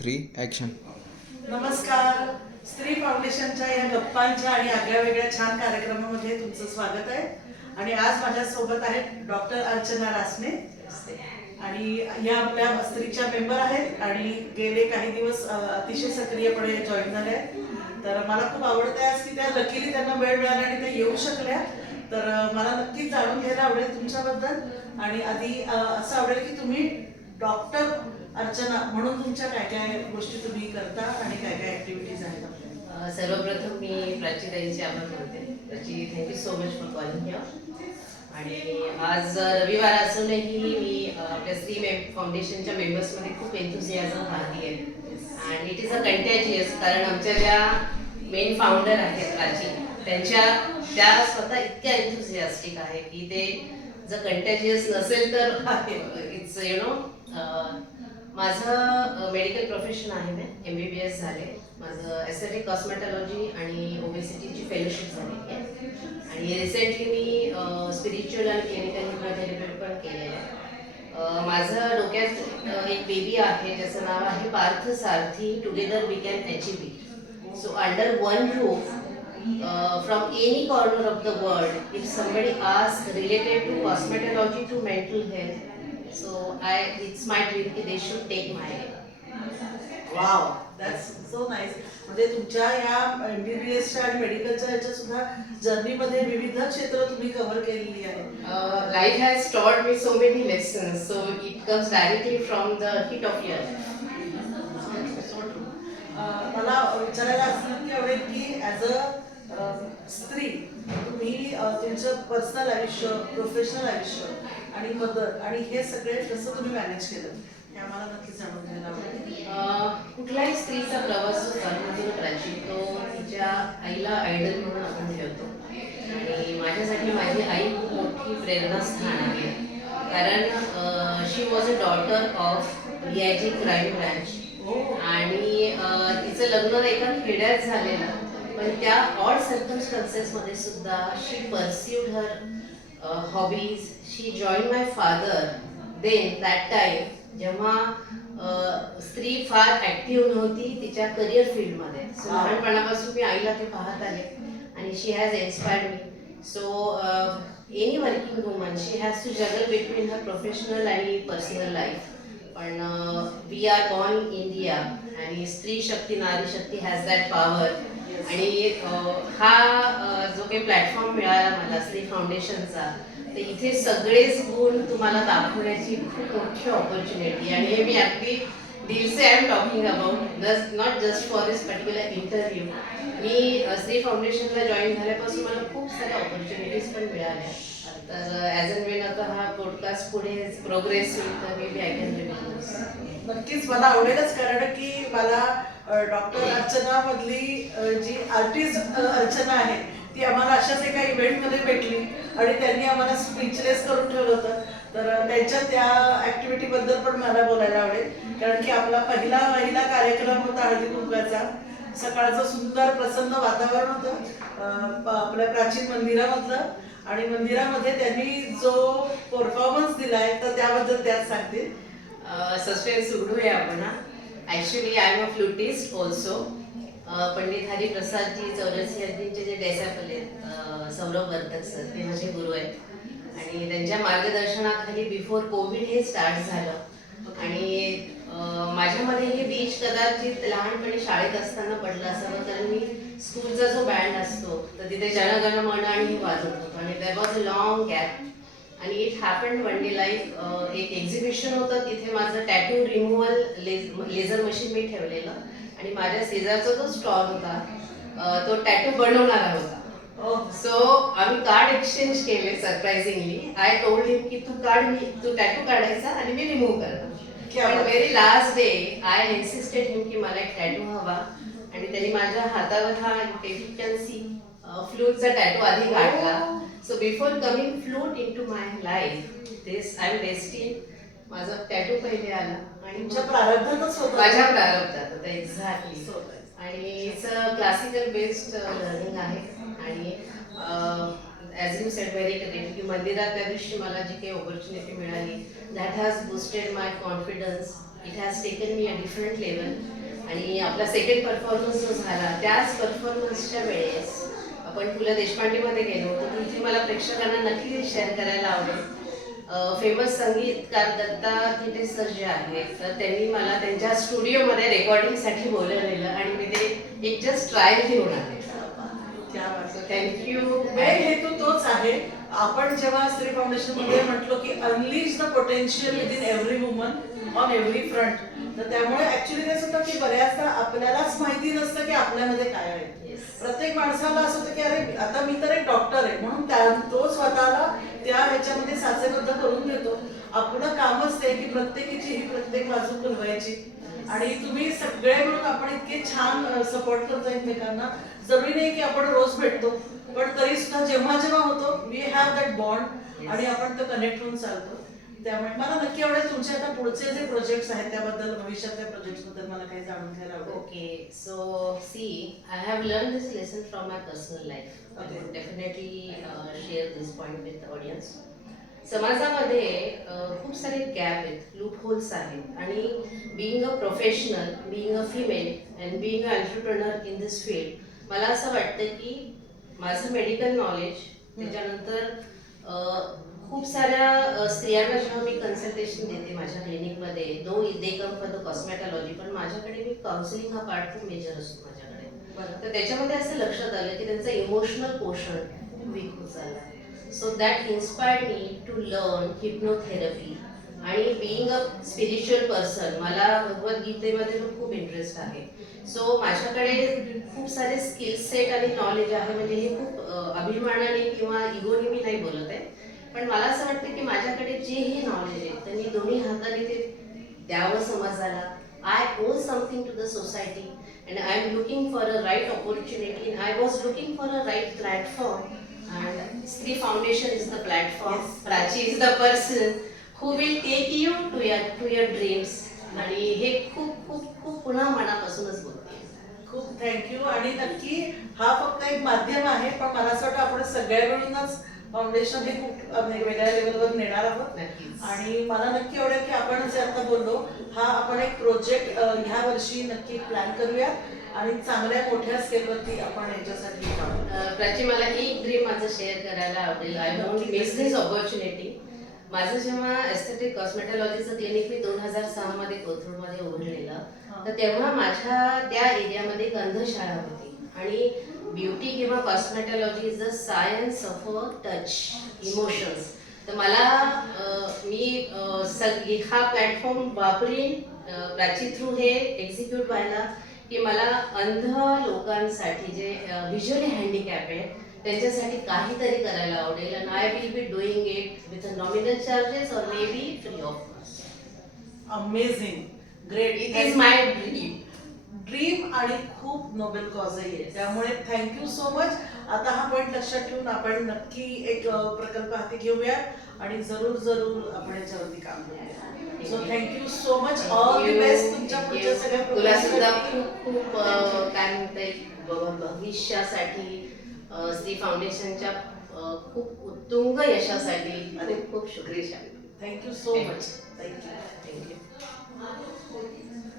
3 action. नमस्कार. स्त्री फाउंडेशनच्या या गप्पांच्या आणि आगळ्या वेगळ्या छान कार्यक्रमामध्ये तुमचं स्वागत आहे. आणि आज माझ्यासोबत आहेत डॉक्टर अर्चना रासने आणि या आपल्या स्त्रीच्या मेंबर आहेत आणि गेले काही दिवस अतिशय सक्रियपणे जॉईन झाले आहेत. तर मला खूप आवडतं आज की त्या लकीली त्यांना वेळ मिळाला आणि त्या येऊ शकल्या. तर मला नक्कीच जाणून घ्यायला आवडेल तुमच्याबद्दल. आणि आधी असं आवडेल की तुम्ही डॉक्टर अर्चना म्हणून तुमच्या काय काय गोष्टी तुम्ही करता आणि काय काय ऍक्टिव्हिटीज आहेत आपल्या. सर्वप्रथम मी प्राचीताईंचे आभार मानते. Prachi, thank you so much for calling here. आणि आज रविवार असूनही मी आपल्या स्त्री फाउंडेशनच्या मेंबर्समध्ये खूप एन्थुसियाझम पाहते आहे. आणि इट इज अ कंटॅजियस, कारण आमच्या ज्या मेन फाउंडर आहेत प्राची, त्या स्वतः इतक्या एन्थुसियास्टिक आहे की ते जर कंटॅजियस नसेल तर इट्स माझं मेडिकल प्रोफेशन आहे. मी MBBS झाले. माझं एस्थेटिक कॉस्मेटॉलॉजी आणि ओबेसिटीची फेलोशिप झालेली आहे. आणि रिसेंटली मी स्पिरिच्युअल आणि क्लिनिकल हिप्नोथेरपी पण केलेलं आहे. माझं डोक्यात एक बेबी आहे ज्याचं नाव आहे Parth Sarathi. Together we can achieve it. So under one roof from any corner of the world, if somebody asks related to cosmetology to mental health, so it's my dream that they should take my name. Wow, that's so nice. म्हणजे तुमच्या या MBBSच्या आणि मेडिकलच्या ह्याच्या सुद्धा जर्नीमध्ये विविध क्षेत्र तुम्ही कव्हर केलेली आहे. Life has taught me so many lessons, so it comes directly from the hit of your life. मला विचारायला असं की आवडेल की ॲज अ स्त्री तुम्ही तुमचं पर्सनल आयुष्य, प्रोफेशनल आयुष्य आणि मदर आणि हे सगळे कसं तुम्ही मॅनेज केलं हे आम्हाला नक्कीच जाणून घ्यायला आवडेल. कुठल्याही स्त्रीचा प्रवास जो चालू होतो प्राची, तो तिच्या आईला आयडल म्हणून आपण ठेवतो. आणि माझ्यासाठी माझी आई खूप मोठी प्रेरणास्थान आहे. कारण she was a daughter of DIG crime branch. आणि तिचं लग्न एका खेड्यात झालेलं, पण त्या ऑड सर्कमस्टन्सेसमध्ये सुद्धा she pursued her hobbies. She join my father then that time जेव्हा स्त्री फार ॲक्टिव्ह नव्हती तिच्या करिअर फील्डमध्ये. सो लहानपणापासून मी आईला ते पाहत आले आणि she has inspired me. So any working woman she has to juggle between her professional आणि पर्सनल लाईफ. पण we are born in India आणि स्त्री शक्ती नारी शक्ती हॅज दॅट पॉवर. आणि हा जो काही प्लॅटफॉर्म मिळाला मला स्त्री फाउंडेशनचा, तर इथे सगळेच गुण तुम्हाला दाखवण्याची खूप मोठी ऑपॉर्च्युनिटी. आणि हे मी अगदी दिल से I am talking about, not just for this particular interview. मी स्त्री फाउंडेशनला जॉईन झाल्यापासून मला खूप साऱ्या ऑपॉर्च्युनिटीज पण मिळाल्या. तर ॲज अन वेन आता हा पॉडकास्ट पुढे प्रोग्रेस होईल तर maybe I can review. नक्कीच मला आवडेलच, कारण की मला डॉक्टर अर्चना मधली जी आर्टिस्ट अर्चना आहे ती आम्हाला अशाच एका इव्हेंटमध्ये भेटली आणि त्यांनी आम्हाला स्पीचलेस करून ठेवलं होतं. तर त्यांच्या त्या ॲक्टिव्हिटीबद्दल पण मला बोलायला आवडेल, कारण की आपला पहिला कार्यक्रम होता हळदी कुंकवाचा. सकाळचं सुंदर प्रसन्न वातावरण होतं आपल्या प्राचीन मंदिरामधलं. आणि मंदिरामध्ये त्यांनी जो परफॉर्मन्स दिलाय तर त्याबद्दल त्याच सांगतील. सस्पेन्स उघडूया आपण. Actually I am a flutist also. Pandit हरिप्रसादजी चौरसियांचे जे डेसॅपल आहेत, सौरभ वर्धक सर, ते माझे गुरु आहेत. आणि त्यांच्या मार्गदर्शनाखाली बिफोर कोविड हे स्टार्ट झालं. आणि माझ्यामध्ये हे बीज कदाचित लहानपणी शाळेत असताना पडलं असावं, कारण मी स्कूलचा जो बँड असतो तर तिथे जनगण मन आणि हे वाजत होतं. आणि there was a long gap. आणि it happened one day like एक एक्झिबिशन होतं, तिथे माझं टॅटू रिमूव्हल लेझर मशीन मी ठेवलेलं. आणि माझ्या शेजारचा जो स्टॉल होता तो टॅटू बनवणारा होता. सो आम्ही कार्ड एक्सचेंज केले सरप्राइझिंगली. आय टोल्ड हिम की तू टॅटू काढायचा आणि मी रिमूव्ह करणार. Very last day I insisted him की मला एक टॅटू हवा. आणि त्यांनी माझ्या हातावर हा यू कॅन सी फ्लूटचा टॅटू आधी काढला. So before coming flute into my life this I am destined, माझा टॅटू पहिले आला. आणि तुमच्या प्रारब्धातच होतं. माझ्या प्रारब्धात होतं एक्झॅक्टली. आणि it's a classical based learning आहे. आणि as you sed very correct की मंदिरात त्या दिवशी मला जी काही ऑपॉर्च्युनिटी मिळाली that has boosted my confidence. It has taken me a different level. आणि आपला सेकंड परफॉर्मन्स जो झाला त्याच परफॉर्मन्सच्या वेळेस आपण पु ल देशपांडेमध्ये गेलो होतो. तिथे मला प्रेक्षकांना नक्की शेअर करायला आवडेल. फेमस संगीतकार दत्ता थिटे सर जे आहेत तर त्यांनी मला त्यांच्या स्टुडिओमध्ये रेकॉर्डिंगसाठी बोलवलेलं आणि मी ते एक जस्ट ट्रायल घेऊन आले. त्या वाटतं थँक्यू. मेन हेतू तोच आहे. आपण जेव्हा स्त्री फाउंडेशन मध्ये म्हटलो की unleash the potential with in every woman on every front, तर त्यामुळे ऍक्च्युली काय होतं की बऱ्याचदा आपल्यालाच माहिती नसतं की आपल्यामध्ये काय आहे. प्रत्येक माणसाला असं होतं की अरे आता मी तर एक डॉक्टर आहे म्हणून तो स्वतःला त्या ह्याच्यामध्ये साचेबद्ध करून देतो. आपलं कामच ते की प्रत्येकीची ही प्रत्येक बाजू खुलवायची. आणि तुम्ही सगळे मिळून आपण इतके छान सपोर्ट करतो एकमेकांना. जरुरी नाही की आपण रोज भेटतो, पण तरी सुद्धा जेव्हा जेव्हा होतो वी हॅव दॅट बॉन्ड आणि आपण तो कनेक्ट होऊन चालतो. त्यामुळे मला नक्की आवडेल तुमचे आता पुढचे जे प्रोजेक्ट्स आहेत त्याबद्दल, भविष्यातल्या प्रोजेक्ट्स बद्दल मला काही जाणून घ्यायला आवडेल. Okay, so see, I have learned this lesson from my personal life. I Okay. would definitely share this point with the audience. समाजामध्ये खूप सारे गॅप आहेत, लूप होल्स आहेत आणि being a professional, being a female and being a entrepreneur in this field, मला असं वाटतं की माझं मेडिकल नॉलेज त्याच्यानंतर खूप साऱ्या स्त्रियांना जेव्हा मी कन्सल्टेशन देते माझ्या क्लिनिकमध्ये, दो दे कम फॉर द कॉस्मेटॉलॉजी, पण माझ्याकडे मी काउन्सिलिंग हा पार्ट खूप मेजर असतो माझ्याकडे. तर त्याच्यामध्ये असं लक्षात आलं की त्यांचं इमोशनल पोर्शन खूप वीक होत चाललं. So that inspired me to learn hypnotherapy. आणि बिईंग अ स्पिरिच्युअल पर्सन, मला भगवद्गीतेमध्ये पण खूप इंटरेस्ट आहे. सो माझ्याकडे खूप सारे स्किल सेट आणि नॉलेज आहे. म्हणजे हे खूप अभिमानाने किंवा इगोने मी नाही बोलत आहे, पण मला असं वाटतं की माझ्याकडे जे हे नॉलेज आहे तर मी दोन्ही हाताने ते द्यावं समाजाला. I owe something to the society and I am looking for a right opportunity and I was looking for a right platform. And Stree Foundation is the platform. Yes. Prachi is the person who will take you to your dreams. आणि हे खूप खूप खूप पुन्हा मनापासूनच बोलते. खूप thank you. आणि नक्की हा फक्त एक माध्यम आहे, पण मला असं वाटतं आपण सगळ्या मिळूनच फाउंडेशन हे खूप वेगळ्या लेवलवर नेणार आहोत. नक्कीच. आणि मला नक्की आवडेल की आपण जे आता बोललो हा आपण एक प्रोजेक्ट ह्या वर्षी नक्की प्लॅन करूया आणि चांगल्या मोठ्या स्केलवरती आपण याच्यासाठी काम प्राची, मला एक ड्रीम माझं शेअर करायला आवडेल. I won't miss this opportunity. माझं जेव्हा एस्थेटिक कॉस्मेटॉलॉजीचं क्लिनिक मी 2006 मध्ये कोथरूडमध्ये उघडलेलं, तर तेव्हा माझ्या त्या एरियामध्ये एक अंधशाळा होती. आणि ब्युटी किंवा cosmetology is the science of a touch, emotions. तर मला हा प्लॅटफॉर्म वापरीन प्राची थ्रू हे एक्झिक्यूट व्हायला, की मला अंध लोकांसाठी जे व्हिज्युअली हँडिकॅप आहे त्यांच्यासाठी काहीतरी करायला आवडेल. And I will be doing it with a nominal charges और may be free of cost. Amazing, great. It is my dream. Dream आणि खूप नोबेल कॉजही आहे. त्यामुळे थँक्यू सो मच. आता हा पॉईंट लक्षात ठेवून आपण नक्की एक प्रकल्प हाती घेऊया आणि जरूर जरूर आपण याच्यावरती काम करूया. So thank you so much. All the best तुमच्या पुढच्या सगळ्या तुला सुद्धा प्रोग्रामसाठी. खूप खूप काय म्हणते भविष्यासाठी श्री फाउंडेशनच्या खूप उत्तुंग यशासाठी खूप खूप शुभेच्छा. Thank you so much. Thank you. Thank you.